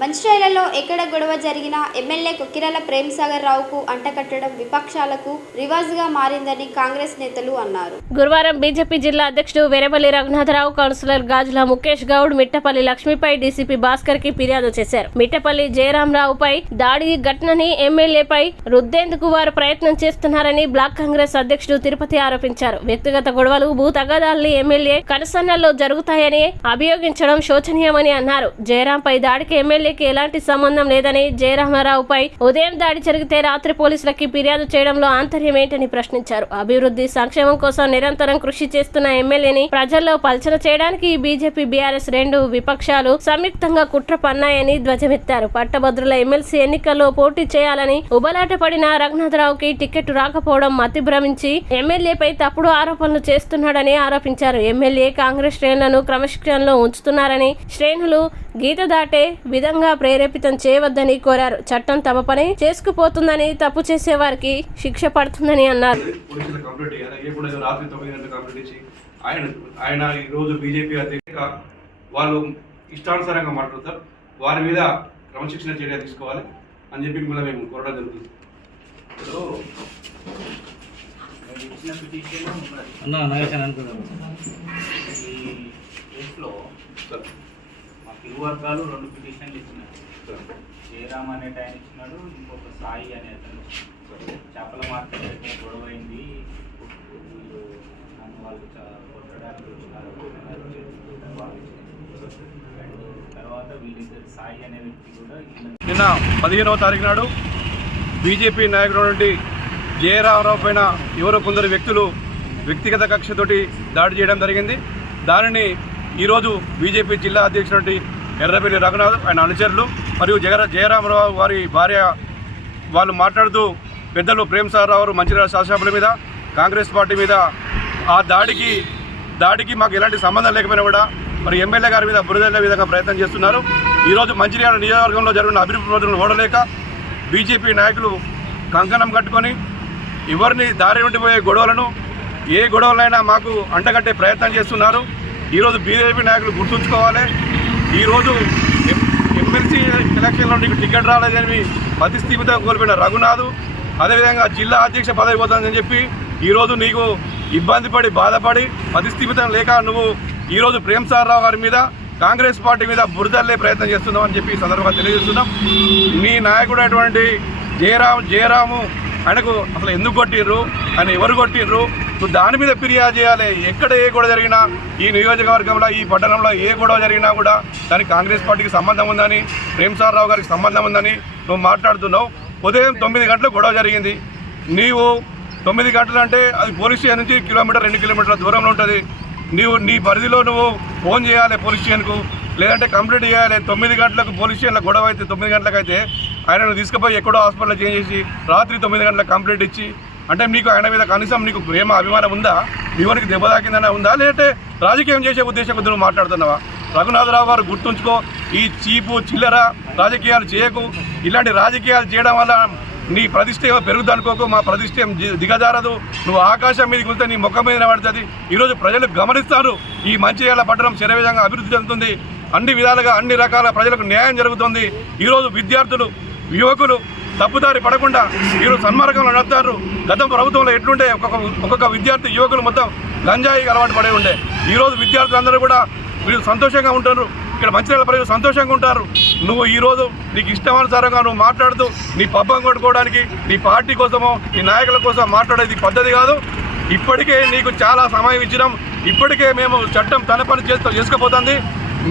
మంచిర్యాలలో ఎక్కడ గొడవ జరిగినా ఎమ్మెల్యే కొక్కిరాల ప్రేమ్సాగర్ రావుకు అంటకట్టడం విపక్షాలకు రివాజుగా మారిందని కాంగ్రెస్ నేతలు అన్నారు. గురువారం బీజేపీ జిల్లా అధ్యక్షుడు వేరేపల్లి రఘునాథరావు, కౌన్సిలర్ గాజుల ముఖేష్ గౌడ్ మిట్టపల్లి లక్ష్మిపై డీసీపీ భాస్కర్ కి ఫిర్యాదు చేశారు. మిట్టపల్లి జయరామరావుపై దాడి ఘటనని ఎమ్మెల్యేపై రుద్దేందుకు వారు ప్రయత్నం చేస్తున్నారని బ్లాక్ కాంగ్రెస్ అధ్యక్షుడు తిరుపతి ఆరోపించారు. వ్యక్తిగత గొడవలు, భూ తగాదాల్ని ఎమ్మెల్యే కనుసన్నల్లో జరుగుతాయని అభియోగించడం శోచనీయమని అన్నారు. జయరాంపై దాడికి ఎమ్మెల్యేకి ఎలాంటి సంబంధం లేదని, జయరామరావుపై ఉదయం దాడి జరిగితే రాత్రి పోలీసులకి ఫిర్యాదు చేయడంలో ఆంతర్యం ఏంటని ప్రశ్నించారు. అభివృద్ధి, సంక్షేమం కోసం నిరంతరం కృషి చేస్తున్న ఎమ్మెల్యేని ప్రజల్లో పల్చన చేయడానికి బీజేపీ, బీఆర్ఎస్ రెండు విపక్షాలు సంయుక్తంగా కుట్ర పన్నాయని ధ్వజమెత్తారు. పట్టభద్రుల ఎమ్మెల్సీ ఎన్నికల్లో పోటీ చేయాలని ఉబలాట పడిన రఘునాథరావుకి టికెట్ రాకపోవడం మతి భ్రమించి ఎమ్మెల్యేపై తప్పుడు ఆరోపణలు చేస్తున్నాడని ఆరోపించారు. ఎమ్మెల్యే కాంగ్రెస్ శ్రేణులను క్రమశిక్షణలో ఉంచుతున్నారని, శ్రేణులు గీత దాటే విధంగా ప్రేరేపితం చేయవద్దని కోరారు. చట్టం తమ పని చేసుకుపోతుందని, తప్పు చేసే వారికి శిక్ష పడుతుందని అన్నారు. ఆయన ఈరోజు బీజేపీ అధ్యక్ష వాళ్ళు ఇష్టానుసారంగా మాట్లాడతారు. వారి మీద క్రమశిక్షణ చర్య తీసుకోవాలి అని చెప్పి కూడా మేము కోరడం జరుగుతుంది. ఇరు వర్గాలు రెండు పిటిషన్లు ఇచ్చినారు. జయరామ్ అనేట ఆయన ఇచ్చినాడు, ఇంకొక సాయి అనే అతను. చేపల మార్కెట్ గొడవ అయింది, నన్ను వాళ్ళు కొట్టడానికి వచ్చినారు. తర్వాత వీళ్ళిద్దరు సాయి అనే వ్యక్తి కూడా నిన్న 15వ తారీఖు నాడు బీజేపీ నాయకుడు నుండి జయరామరావు పైన ఎవరో కొందరు వ్యక్తులు వ్యక్తిగత కక్షతోటి దాడి చేయడం జరిగింది. దానిని ఈరోజు బీజేపీ జిల్లా అధ్యక్షుడు ఎర్రపల్లి రఘునాథ్, ఆయన అనుచరులు మరియు జయరామరావు వారి భార్య వాళ్ళు మాట్లాడుతూ పెద్దలు ప్రేమ్సాగర్ రావు మంచిర్యాల శాసనసభ్యుల మీద, కాంగ్రెస్ పార్టీ మీద ఆ దాడికి మాకు ఎలాంటి సంబంధం లేకపోయినా కూడా మరి ఎమ్మెల్యే గారి మీద బురదల్లే విధంగా ప్రయత్నం చేస్తున్నారు. ఈరోజు మంచిర్యాల నియోజకవర్గంలో జరిగిన అభివృద్ధి రోజులను ఓడలేక బీజేపీ నాయకులు కంకణం కట్టుకొని ఎవరిని దారి నుండి పోయే గొడవలను, ఏ గొడవలైనా మాకు అంటగట్టే ప్రయత్నం చేస్తున్నారు. ఈరోజు బీజేపీ నాయకులు గుర్తుంచుకోవాలి. ఈరోజు ఎమ్మెల్సీ ఎలక్షన్లో నీకు టికెట్ రాలేదని ప్రతిస్థిమితం కోల్పోయిన రఘునాథ్, అదేవిధంగా జిల్లా అధ్యక్ష పదవి పోతుందని చెప్పి ఈరోజు నీకు ఇబ్బంది పడి బాధపడి ప్రతిస్థిమితం లేక నువ్వు ఈరోజు ప్రేమ్సాగర్ రావు గారి మీద, కాంగ్రెస్ పార్టీ మీద బురదల్లే ప్రయత్నం చేస్తున్నామని చెప్పి ఈ సందర్భంగా తెలియజేస్తున్నాం. నీ నాయకుడు అటువంటి జయరాము ఆయనకు అసలు ఎందుకు కొట్టిర్రు, ఆయన ఎవరు కొట్టిర్రు, నువ్వు దాని మీద ఫిర్యాదు చేయాలి. ఎక్కడ ఏ గొడవ జరిగినా, ఈ నియోజకవర్గంలో, ఈ పట్టణంలో ఏ గొడవ జరిగినా కూడా దానికి కాంగ్రెస్ పార్టీకి సంబంధం ఉందని, ప్రేమ్సాగర్ రావు గారికి సంబంధం ఉందని నువ్వు మాట్లాడుతున్నావు. ఉదయం 9 గంటలకు గొడవ జరిగింది. నీవు 9 గంటలు అంటే అది పోలీస్ స్టేషన్ నుంచి 1-2 కిలోమీటర్ల దూరంలో ఉంటుంది. నీ పరిధిలో నువ్వు ఫోన్ చేయాలి పోలీస్ స్టేషన్కు, లేదంటే కంప్లైంట్ చేయాలి. 9 గంటలకు పోలీస్ స్టేషన్లో గొడవ అయితే 9 గంటలకు అయితే ఆయనను తీసుకుపోయి ఎక్కడో హాస్పిటల్లో చేంజ్ చేసి రాత్రి 9 గంటలకు కంప్లైంట్ ఇచ్చి, అంటే నీకు ఆయన మీద కనీసం నీకు ప్రేమ, అభిమానం ఉందా? ఎవరికి దెబ్బ తాకిందనే ఉందా? లేదంటే రాజకీయం చేసే ఉద్దేశం కొద్ది నువ్వు మాట్లాడుతున్నావా? రఘునాథరావు గారు గుర్తుంచుకో, ఈ చీపు చిల్లర రాజకీయాలు చేయకు. ఇలాంటి రాజకీయాలు చేయడం వల్ల నీ ప్రతిష్ట ఏమో పెరుగుద్ది అనుకోకు, మా ప్రతిష్ట ఏం దిగజారదు. నువ్వు ఆకాశం మీదకి వెళ్తే నీ ముఖం మీద పడుతుంది. ఈరోజు ప్రజలు గమనిస్తారు, ఈ మంచిర్యాల పట్టణం శరవేగంగా అభివృద్ధి చెందుతుంది. అన్ని విధాలుగా, అన్ని రకాల ప్రజలకు న్యాయం జరుగుతుంది. ఈరోజు విద్యార్థులు, యువకులు తప్పుదారి పడకుండా ఈరోజు సన్మార్గంలో నడుపుతారు. గత ప్రభుత్వంలో ఎట్లుంటే ఒక్కొక్క విద్యార్థి, యువకులు మొత్తం గంజాయికి అలవాటు పడే ఉండే. ఈరోజు విద్యార్థులందరూ కూడా వీళ్ళు సంతోషంగా ఉంటారు. ఇక్కడ మంచిర్యాల ప్రజలు సంతోషంగా ఉంటారు. నువ్వు ఈరోజు నీకు ఇష్టానుసారంగా నువ్వు మాట్లాడుతూ నీ పబ్బం కొట్టుకోవడానికి, నీ పార్టీ కోసమో, నీ నాయకుల కోసం మాట్లాడేది పద్ధతి కాదు. ఇప్పటికే నీకు చాలా సమయం ఇచ్చినాం. ఇప్పటికే మేము చట్టం తన పని చేసుకుపోతుంది.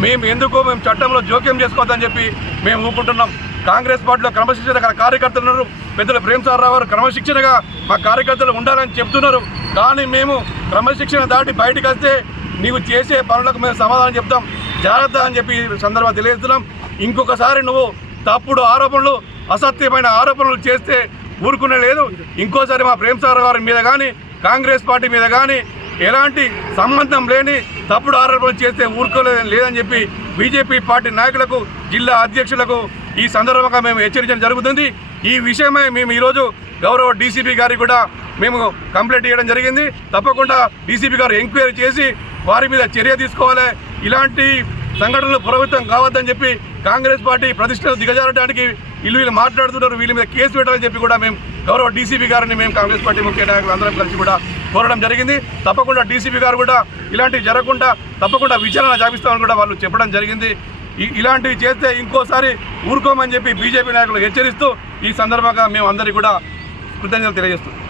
మేము చట్టంలో జోక్యం చేసుకోవద్దని చెప్పి మేము ఊపుకుంటున్నాం. కాంగ్రెస్ పార్టీలో క్రమశిక్షణ కార్యకర్తలు ఉన్నారు. పెద్దలు ప్రేమ్సాగర్ రావు గారు క్రమశిక్షణగా మా కార్యకర్తలు ఉండాలని చెప్తున్నారు. కానీ మేము క్రమశిక్షణ దాటి బయటకు వస్తే నీవు చేసే పనులకు మేము సమాధానం చెప్తాం, జాగ్రత్త అని చెప్పి సందర్భంగా తెలియజేస్తున్నాం. ఇంకొకసారి నువ్వు తప్పుడు ఆరోపణలు, అసత్యమైన ఆరోపణలు చేస్తే ఊరుకునే లేదు. ఇంకోసారి మా ప్రేమ్సాగర్ గారి మీద కానీ, కాంగ్రెస్ పార్టీ మీద కానీ ఎలాంటి సంబంధం లేని తప్పుడు ఆరోపణలు చేస్తే ఊరుకోలేదని లేదని చెప్పి బీజేపీ పార్టీ నాయకులకు, జిల్లా అధ్యక్షులకు ఈ సందర్భంగా మేము హెచ్చరించడం జరుగుతుంది. ఈ విషయమై మేము ఈరోజు గౌరవ డీసీపీ గారికి కూడా మేము కంప్లైంట్ చేయడం జరిగింది. తప్పకుండా డీసీపీ గారు ఎంక్వైరీ చేసి వారి మీద చర్య తీసుకోవాలి. ఇలాంటి సంఘటనలు పునరావృతం కావద్దని చెప్పి కాంగ్రెస్ పార్టీ ప్రతిష్టను దిగజారడానికి వీళ్ళు మాట్లాడుతున్నారు, వీళ్ళ మీద కేసు పెట్టాలని చెప్పి కూడా మేము గౌరవ డీసీపీ గారిని మేము కాంగ్రెస్ పార్టీ ముఖ్య నాయకులు అందరం కలిసి కూడా కోరడం జరిగింది. తప్పకుండా డీసీపీ గారు కూడా ఇలాంటివి జరగకుండా తప్పకుండా విచారణ చేపిస్తామని కూడా వాళ్ళు చెప్పడం జరిగింది. ఇలాంటివి చేస్తే ఇంకోసారి ఊరుకోమని చెప్పి బీజేపీ నాయకులు హెచ్చరిస్తూ ఈ సందర్భంగా మేము అందరికీ కూడా కృతజ్ఞతలు తెలియజేస్తున్నాం.